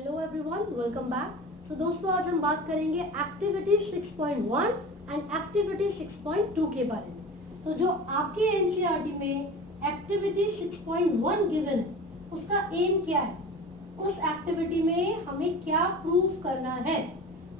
Hello everyone, welcome back. So दोस्तों, आज हम बात करेंगे एक्टिविटी 6.1 एंड एक्टिविटी 6.2 के बारे में। तो जो आपके एनसीईआरटी में एक्टिविटी 6.1 गिवन है, उसका एम क्या है? उस एक्टिविटी में हमें क्या प्रूफ करना है?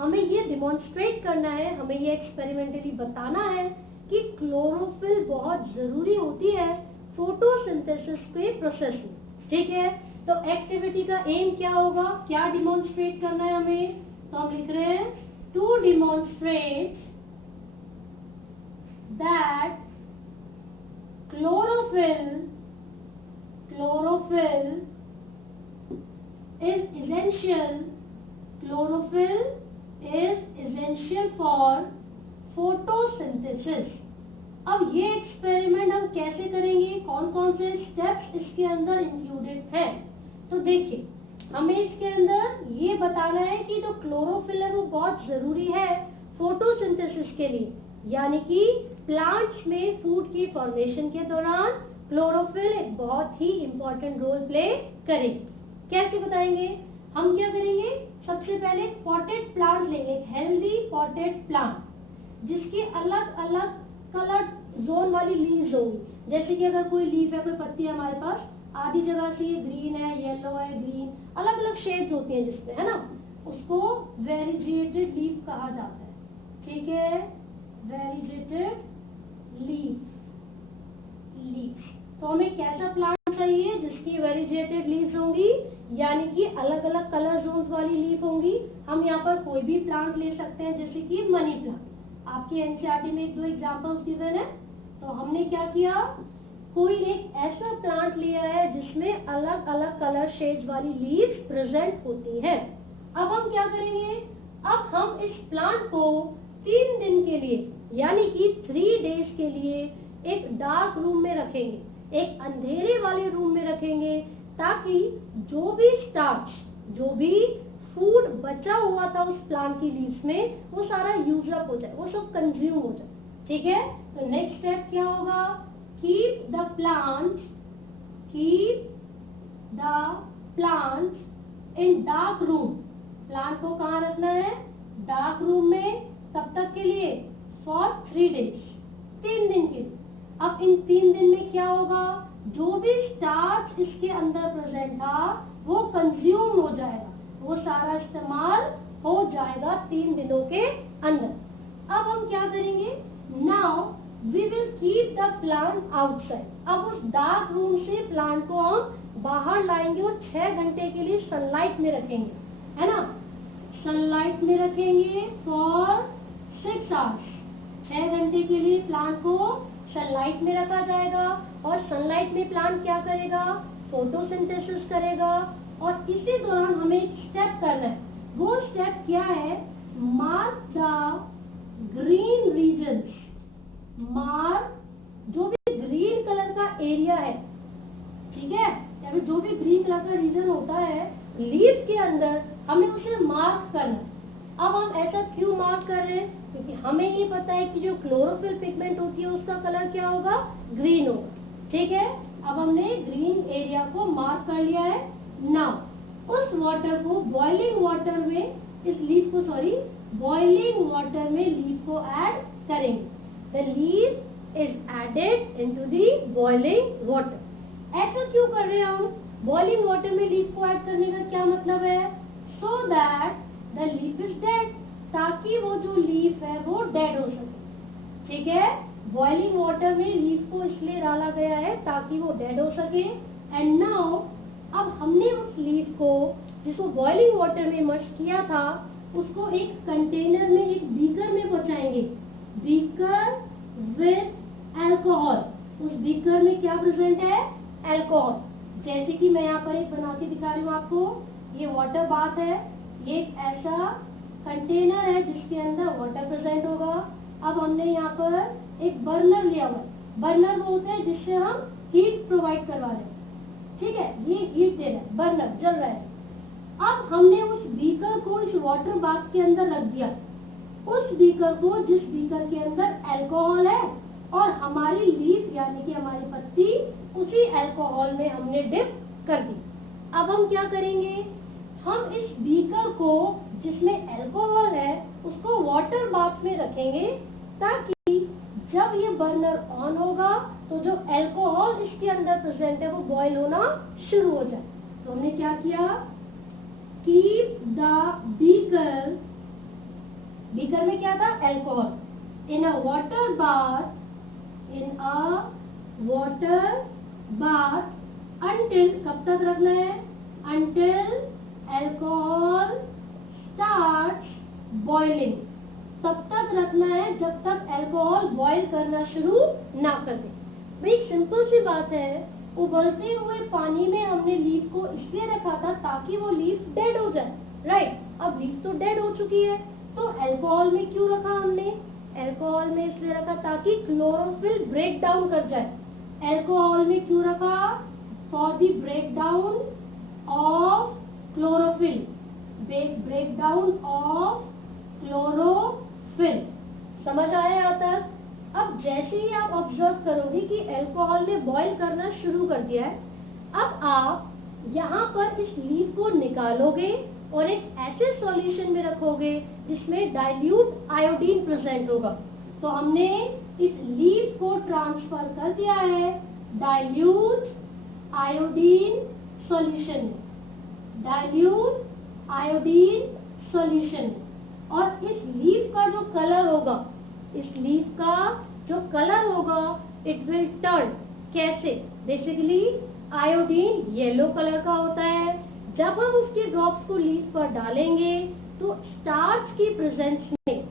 हमें ये डिमॉन्स्ट्रेट करना है, हमें ये एक्सपेरिमेंटली बताना है कि क्लोरोफिल बहुत जरूरी होती है फोटोसिंथेसिस के प्रोसेस में। ठीक है, तो एक्टिविटी का एम क्या होगा, क्या डिमॉन्स्ट्रेट करना है हमें? तो हम लिख रहे हैं to demonstrate that chlorophyll is essential for photosynthesis. अब ये एक्सपेरिमेंट हम कैसे करेंगे, कौन कौन से स्टेप्स इसके अंदर इंक्लूडेड हैं? तो देखिए, हमें इसके अंदर ये बताना है कि जो क्लोरोफिल है वो बहुत जरूरी है फोटोसिंथेसिस के लिए, यानी कि प्लांट्स में फूड की फॉर्मेशन के दौरान क्लोरोफिल एक बहुत ही इंपॉर्टेंट रोल प्ले करेगी। कैसे बताएंगे? हम क्या करेंगे, सबसे पहले पॉटेड प्लांट लेंगे, एक हेल्दी पॉटेड प्लांट जिसकी अलग अलग कलर जोन वाली लीव्स होंगी। जैसे कि अगर कोई लीफ है, कोई पत्ती है हमारे पास, आधी जगह से ये ग्रीन है, येलो है, ग्रीन, अलग अलग शेड्स होती हैं जिसमें, है ना, उसको वेरिजेटेड लीफ कहा जाता है। ठीक है, वेरिजेटेड लीव्स। तो हमें कैसा प्लांट चाहिए जिसकी वेरिजेटेड लीव्स होंगी, यानी कि अलग अलग कलर जोन्स वाली लीफ होंगी। हम यहाँ पर कोई भी प्लांट ले सकते हैं, जैसे कि मनी प्लांट। आपकी एनसीईआरटी में एक दो एग्जांपल्स गिवन है, तो हमने क्या किया, कोई एक ऐसा प्लांट लिया है जिसमें अलग अलग कलर शेड्स वाली लीव्स प्रेजेंट होती है। अब हम क्या करेंगे, अब हम इस प्लांट को 3 दिन के लिए, यानी कि 3 डेज के लिए एक डार्क रूम में रखेंगे, एक अंधेरे वाले रूम में रखेंगे, ताकि जो भी स्टार्च, जो भी फूड बचा हुआ था उस प्लांट की लीव्स में, वो सारा यूज अप हो जाए, वो सब कंज्यूम हो जाए। ठीक है, तो नेक्स्ट स्टेप क्या होगा, keep the plant in dark room. Plant को कहाँ रखना है? डार्क रूम में। कब तक के लिए? फॉर 3 डेज, 3 दिन के लिए। अब इन 3 दिन में क्या होगा, जो भी स्टार्च इसके अंदर प्रेजेंट था वो कंज्यूम हो जाएगा, वो सारा इस्तेमाल हो जाएगा 3 दिनों के अंदर। अब हम क्या करेंगे, now we will keep the plant outside. अब उस डार्क रूम से प्लांट को हम बाहर लाएंगे और 6 घंटे के लिए सनलाइट में रखेंगे, है ना, सनलाइट में रखेंगे फॉर 6 आवर्स। 6 घंटे के लिए प्लांट को सनलाइट में रखा जाएगा, और सनलाइट में प्लांट क्या करेगा, फोटोसिंथेसिस करेगा। और इसी दौरान हमें एक स्टेप करना है, वो स्टेप क्या है, mark the green regions. Mark जो भी ग्रीन कलर का एरिया है, ठीक है, या फिर जो भी ग्रीन कलर का रीजन होता है लीफ के अंदर, हमें उसे मार्क करना। अब हम ऐसा क्यों मार्क कर रहे हैं, क्योंकि हमें ये पता है कि जो क्लोरोफिल पिगमेंट होती है उसका कलर क्या होगा, ग्रीन होगा। ठीक है, अब हमने ग्रीन एरिया को मार्क कर लिया है। नाउ उस वाटर को बॉइलिंग वाटर में, इस लीफ को, सॉरी, बॉइलिंग वाटर में लीफ को ऐड करेंगे। The leaf is added into the boiling water. ऐसा क्यों कर रहे हैं हम, बॉइलिंग वाटर में लीफ को ऐड करने का क्या मतलब है, so that the leaf is dead, ताकि वो जो लीफ है वो डेड हो सके। ठीक है, बॉइलिंग वाटर में लीफ को इसलिए डाला गया है ताकि वो डेड हो सके। एंड नाउ अब हमने उस लीफ को, जिसको बॉइलिंग वाटर में इमर्स किया था, उसको एक कंटेनर में, एक बीकर में पहुंचाएंगे, बीकर विद अल्कोहल। उस बीकर में क्या प्रेजेंट है, अल्कोहल। जैसे कि मैं यहाँ पर एक बना के दिखा रही हूँ आपको, ये वाटर बाथ है, ये एक ऐसा कंटेनर है जिसके अंदर वाटर प्रेजेंट होगा। अब हमने यहाँ पर एक बर्नर लिया हुआ है, बर्नर वो होता है जिससे हम हीट प्रोवाइड करवा रहे हैं। ठीक है, ये हीट दे रहा है, बर्नर जल रहा है। अब हमने उस बीकर को इस वाटर बाथ के अंदर रख दिया, उस बीकर को, जिस बीकर के अंदर अल्कोहल है, और हमारी लीफ यानी कि हमारी पत्ती उसी अल्कोहल में हमने डिप कर दी। अब हम क्या करेंगे, हम इस बीकर को जिसमें अल्कोहल है उसको वाटर बाथ में रखेंगे ताकि जब ये बर्नर ऑन होगा तो जो अल्कोहल इसके अंदर प्रेजेंट है वो बॉईल होना शुरू हो जाए। तो हमने क्या किया, कीप द बीकर, बीकर में क्या था, अल्कोहल, इन अ वाटर बाथ, इन अ वाटर बाथ अंटिल, कब तक रखना है, अंटिल अल्कोहल स्टार्ट्स बॉइलिंग, तब तक रखना है जब तक अल्कोहल बॉईल करना शुरू ना कर दे। भाई एक सिंपल सी बात है, उबलते हुए पानी में हमने लीफ को इसलिए रखा था ताकि वो लीफ डेड हो जाए, राइट। अब लीफ तो डेड हो चुकी है, तो अल्कोहल में क्यों रखा हमने, अल्कोहल में इसलिए रखा ताकि क्लोरोफिल ब्रेक डाउन कर जाए। अल्कोहल में क्यों रखा, for the break down of chlorophyll, break down of chlorophyll. समझ आया यहाँ तक। अब जैसे ही आप ऑब्जर्व करोगे कि अल्कोहल ने बॉईल करना शुरू कर दिया है, अब आप यहाँ पर इस लीफ को निकालोगे और एक ऐसे सॉल्यूशन में रखोगे जिसमें डाइल्यूट आयोडीन प्रेजेंट होगा। तो हमने इस लीफ को ट्रांसफर कर दिया है डाइल्यूट आयोडीन सॉल्यूशन में, डाइल्यूट आयोडीन सॉल्यूशन में। और इस लीफ का जो कलर होगा, इस लीफ का जो कलर होगा, इट विल टर्न, कैसे, बेसिकली आयोडीन येलो कलर का होता है। जब हम उसके ड्रॉप्स को लीफ पर डालेंगे तो स्टार्च की प्रेजेंस में,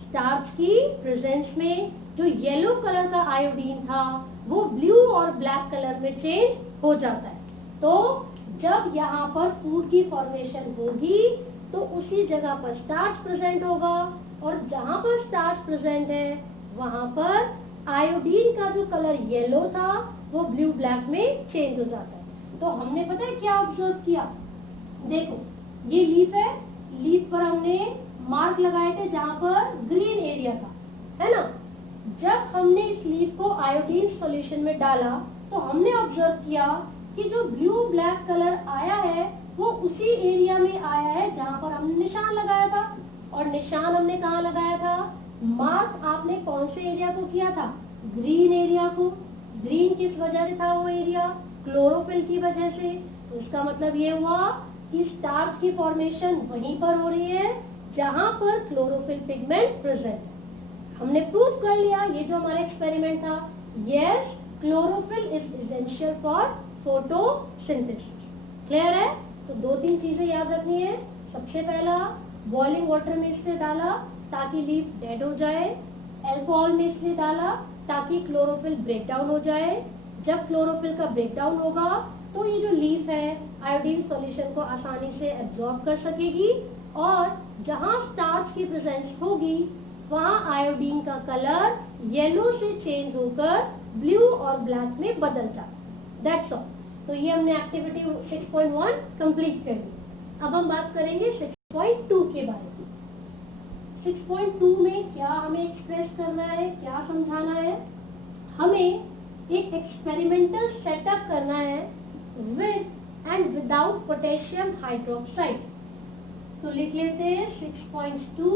स्टार्च की प्रेजेंस में जो येलो कलर का आयोडीन था वो ब्लू और ब्लैक कलर में चेंज हो जाता है। तो जब यहाँ पर फूड की फॉर्मेशन होगी तो उसी जगह पर स्टार्च प्रेजेंट होगा, और जहां पर स्टार्च प्रेजेंट है वहां पर आयोडीन का जो कलर येलो था वो ब्लू ब्लैक में चेंज हो जाता है। तो हमने पता है क्या ऑब्जर्व किया, देखो ये लीफ है, लीफ पर हमने मार्क लगाए थे जहां पर ग्रीन एरिया था, है ना। जब हमने इस लीफ को आयोडीन सॉल्यूशन में डाला तो हमने ऑब्जर्व किया कि जो ब्लू ब्लैक कलर आया है वो उसी एरिया में आया है जहां पर हमने निशान लगाया था। और निशान हमने कहाँ लगाया था, मार्क आपने कौन से एरिया को किया था, ग्रीन एरिया को। ग्रीन किस वजह से था वो एरिया, क्लोरोफिल की वजह से। तो इसका मतलब ये हुआ कि स्टार्च की फॉर्मेशन वहीं पर हो रही है जहां पर क्लोरोफिल पिगमेंट प्रेजेंट है। हमने प्रूफ कर लिया, ये जो हमारा एक्सपेरिमेंट था, yes chlorophyll is essential for photosynthesis. Clear है। तो दो तीन चीजें याद रखनी है। सबसे पहला, बॉइलिंग वाटर में इसलिए डाला ताकि लीफ डेड हो जाए, अल्कोहल में इसलिए डाला ताकि क्लोरोफिल ब्रेक डाउन हो जाए। जब क्लोरोफिल का ब्रेक डाउन होगा तो ये जो लीफ है आयोडीन सॉल्यूशन को आसानी से एब्जॉर्ब कर सकेगी, और जहां स्टार्च की प्रेजेंस होगी वहां आयोडीन का कलर येलो से चेंज होकर ब्लू और ब्लैक में बदल जाता। That's all. तो ये हमने एक्टिविटी 6.1 कंप्लीट कर ली। अब हम बात करेंगे 6.2 के बारे में। 6.2 में क्या हमें एक्सप्रेस करना है, क्या समझाना है, हमें एक एक्सपेरिमेंटल सेटअप करना है with and without potassium hydroxide. तो लिख लेते हैं 6.2।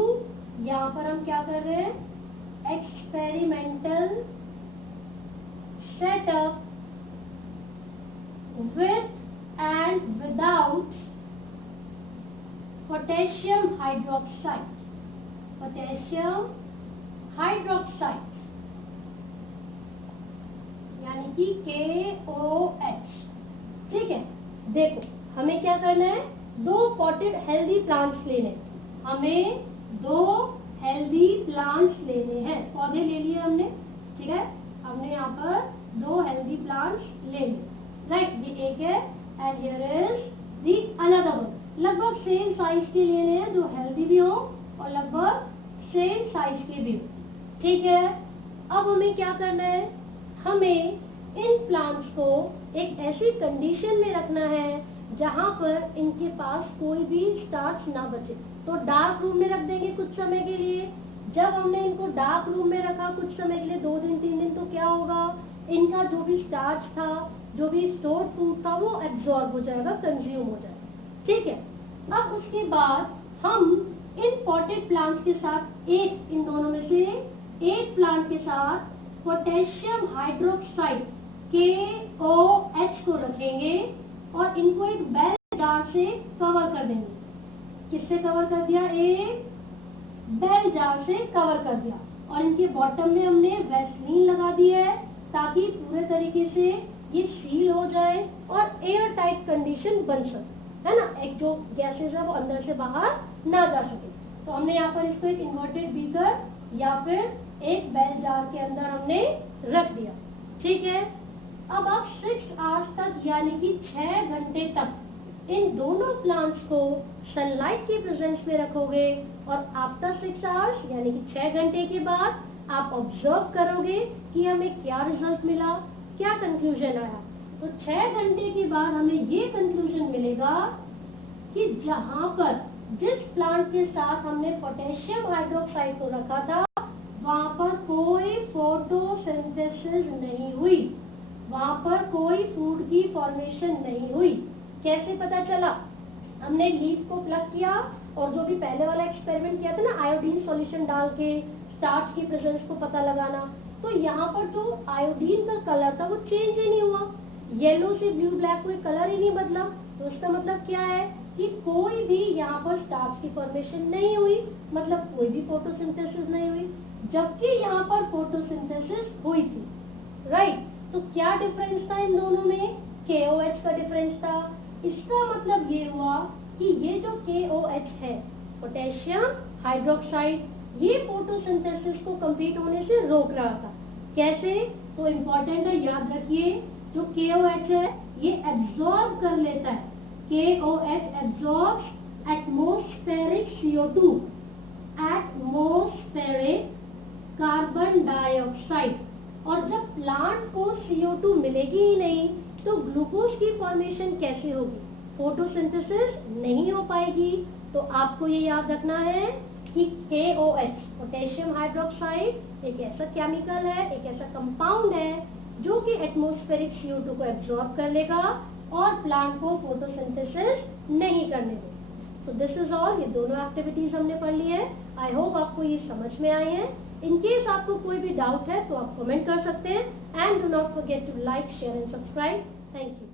यहाँ पर हम क्या कर रहे हैं, experimental setup with and without potassium hydroxide, potassium hydroxide यानी कि KOH। ठीक है, देखो हमें क्या करना है, दो पॉटेड हेल्दी प्लांट्स लेने, हमें दो हेल्दी प्लांट्स लेने हैं। पौधे ले लिए हमने, ठीक है, हमने यहाँ पर दो हेल्दी प्लांट्स ले लिए, राइट। ये एक है and here is the another one. लगभग सेम साइज के लेने हैं जो हेल्दी भी हो और लगभग सेम साइज के भी हो, ठीक है। अब हमें क्या करना है, हमें इन प्लांट्स को एक ऐसी कंडीशन में रखना है जहां पर इनके पास कोई भी स्टार्च ना बचे। तो डार्क रूम में रख देंगे कुछ समय के लिए। जब हमने इनको डार्क रूम में रखा कुछ समय के लिए, 2 दिन 3 दिन, तो क्या होगा, इनका जो भी स्टार्च था, जो भी स्टोर्ड फूड था, वो एब्जॉर्ब हो जाएगा, कंज्यूम हो जाएगा, ठीक है। अब उसके बाद हम इन पॉटेड प्लांट्स के साथ इन दोनों में से एक प्लांट के साथ पोटेशियम हाइड्रोक्साइड KOH को रखेंगे और इनको एक बेल जार से कवर कर देंगे। किससे कवर कर दिया? एक बेल जार से कवर कर दिया और इनके बॉटम में हमने वैसलीन लगा दी है ताकि पूरे तरीके से ये सील हो जाए और एयर टाइट कंडीशन बन सके, है ना। एक जो गैसेस है वो अंदर से बाहर ना जा सके। तो हमने यहाँ पर इसको एक इन्वर्टेड बीकर या फिर एक बेल जार के अंदर हमने रख दिया, ठीक है। अब आप 6 आवर्स तक यानी कि 6 घंटे तक इन दोनों प्लांट्स को सनलाइट की प्रेजेंस में रखोगे और आफ्टर 6 आवर्स यानी कि 6 घंटे के बाद आप ऑब्जर्व करोगे कि हमें क्या रिजल्ट मिला, क्या कंक्लूजन आया। तो 6 घंटे के बाद हमें ये कंक्लूजन मिलेगा कि जहां पर जिस प्लांट के साथ हमने पोटेशियम हाइड्रोक्साइड को रखा था वहां पर कोई फोटोसिंथेसिस नहीं हुई, वहां पर कोई फूड की फॉर्मेशन नहीं हुई। कैसे पता चला? हमने लीफ को प्लग किया और जो भी पहले वाला एक्सपेरिमेंट किया था ना, आयोडीन सॉल्यूशन डाल के स्टार्च की प्रेजेंस को पता लगाना, तो यहाँ पर जो आयोडीन का कलर था वो चेंज ही नहीं हुआ, येलो से ब्लू ब्लैक कोई कलर ही नहीं बदला। तो इसका मतलब क्या है कि कोई भी यहाँ पर स्टार्च की फॉर्मेशन नहीं हुई, मतलब कोई भी फोटोसिंथेसिस नहीं हुई, जबकि यहाँ पर फोटोसिंथेसिस हुई थी, राइट। तो क्या डिफरेंस था इन दोनों में? KOH का डिफरेंस था। इसका मतलब ये हुआ कि ये जो KOH है, पोटेशियम हाइड्रोक्साइड, ये फोटोसिंथेसिस को कंप्लीट होने से रोक रहा था। कैसे? तो इम्पोर्टेंट है, याद रखिए, जो KOH है ये एब्जॉर्ब कर लेता है। KOH absorbs atmospheric CO2, atmospheric carbon dioxide, और जब प्लांट को CO2 मिलेगी ही नहीं तो ग्लूकोज की फॉर्मेशन कैसे होगी? फोटोसिंथेसिस नहीं हो पाएगी। तो आपको ये याद रखना है कि KOH पोटेशियम हाइड्रोक्साइड एक ऐसा केमिकल है, एक ऐसा कंपाउंड है जो कि एटमॉस्फेरिक CO2 को एब्जॉर्ब कर लेगा और प्लांट को फोटोसिंथेसिस नहीं करने देगा। So this is all. ये दोनों एक्टिविटीज हमने पढ़ ली है। आई होप आपको ये समझ में आई है। इन केस आपको कोई भी डाउट है तो आप कमेंट कर सकते हैं। And do not forget to like, share and subscribe. Thank you.